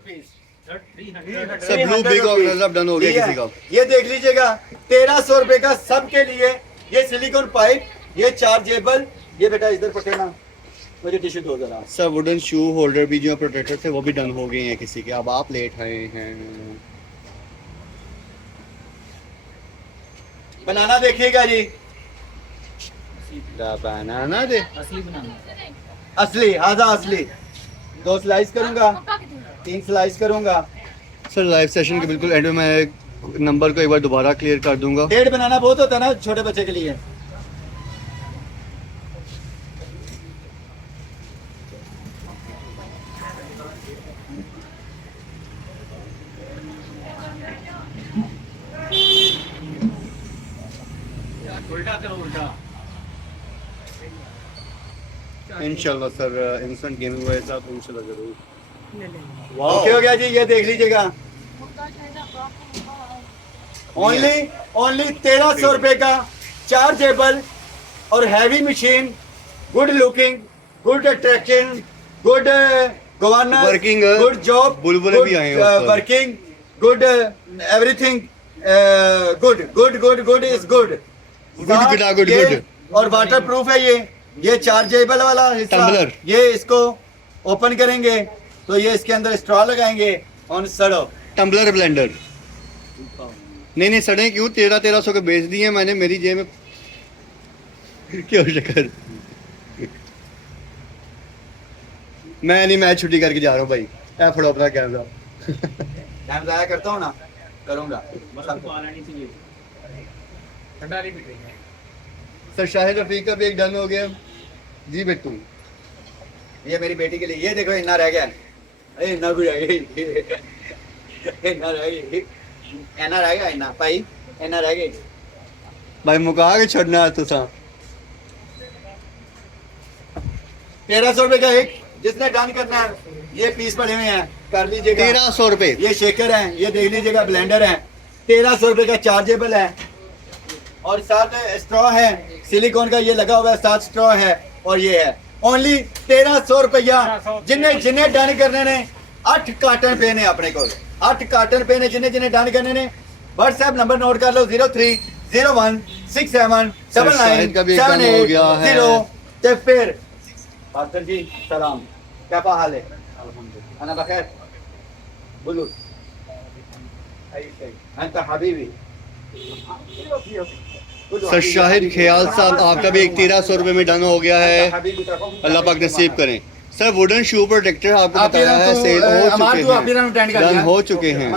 Rupees. Sir blue big organiser done हो गया किसी का। ये देख लीजिएगा 1300 रुपए का सबके लिए। ये सिलिकॉन पाइप, ये चार्जेबल। ये बेटा इधर पकड़ना, मुझे टिश्यू दो जरा। सर वुडन शू होल्डर भी जो प्रोटेक्टर थे वो भी डन हो गए हैं किसी के। अब आप लेट आए हैं। बनाना देखिएगा जी, बनाना दे असली आधा असली। 2 स्लाइस करूंगा, 3 स्लाइस करूंगा। सर लाइव सेशन के बिल्कुल एंड में मैं नंबर को एक बार दोबारा क्लियर कर दूंगा। 1.5 बनाना बहुत होता है ना छोटे बच्चे के लिए। इंशाल्लाह सर इंस्टेंट गेमिंग हुआ साथ इंशाल्लाह जरूर। ओके हो गया जी, ये देख लीजिएगा। ओनली 1300 रुपए का चार्जेबल और heavy machine. Good looking, good attraction, good governor, Working, good job, बुलबुले भी आए हैं ऊपर। Working, good everything, good good good good is good good. और वाटर प्रूफ है ये चार्जेबल वाला हिस्सा। टम्बलर। ये इसको ओपन करेंगे तो ये इसके अंदर स्ट्रॉ लगाएंगे और सड़ो। टम्बलर ब्लेंडर नहीं सड़े क्यों। 1300 के बेच दिए मैंने मेरी जेब में। क्यों शक्कर मैं छुट्टी करके जा रहा हूँ भाई। ऐ फड़ो अपना कैमरा। टाइम जाया करता हूँ ना, करूंगा। सर शाहिद रफीक का भी एक डन हो गया जी बिट्टू। ये मेरी बेटी के लिए। ये देखो इतना रह गया, इतना भी रह गया, इतना रह गया, इतना रह गया, इतना भाई इतना रह गया भाई मुका के छोड़ना है तुसा। 1300 रुपए का एक। जिसने डन करना है ये पीस पड़े हुए हैं, कर लीजिएगा। 1300 रुपए। ये शेकर है, ये देख लीजिएगा, ब्लेंडर है। 1300 रुपए का चार्जेबल है और साथ स्ट्रॉ है सिलिकॉन का, ये लगा हुआ है, साथ स्ट्रॉ है और ये है। ओनली 1300 रुपया। जिन्हें डन करने ने 8 कार्टन पे ने अपने को 8 कार्टन पे ने जिन्हें डन करने ने व्हाट्सएप नंबर नोट कर लो 0301677978 का भी एक डन हो गया है। 0। तो फिर फादर जी सलाम, क्या हाल है? अना बखैर बोलो। अंत हबीबी। सर शाहिद ख्याल साहब आपका भी एक 1300 रुपए में डन हो गया है। अल्लाह पाक नसीब करें। सर वुडन शू प्रोटेक्टर आपको बताया है सेल हो चुके हैं, डन हो चुके हैं।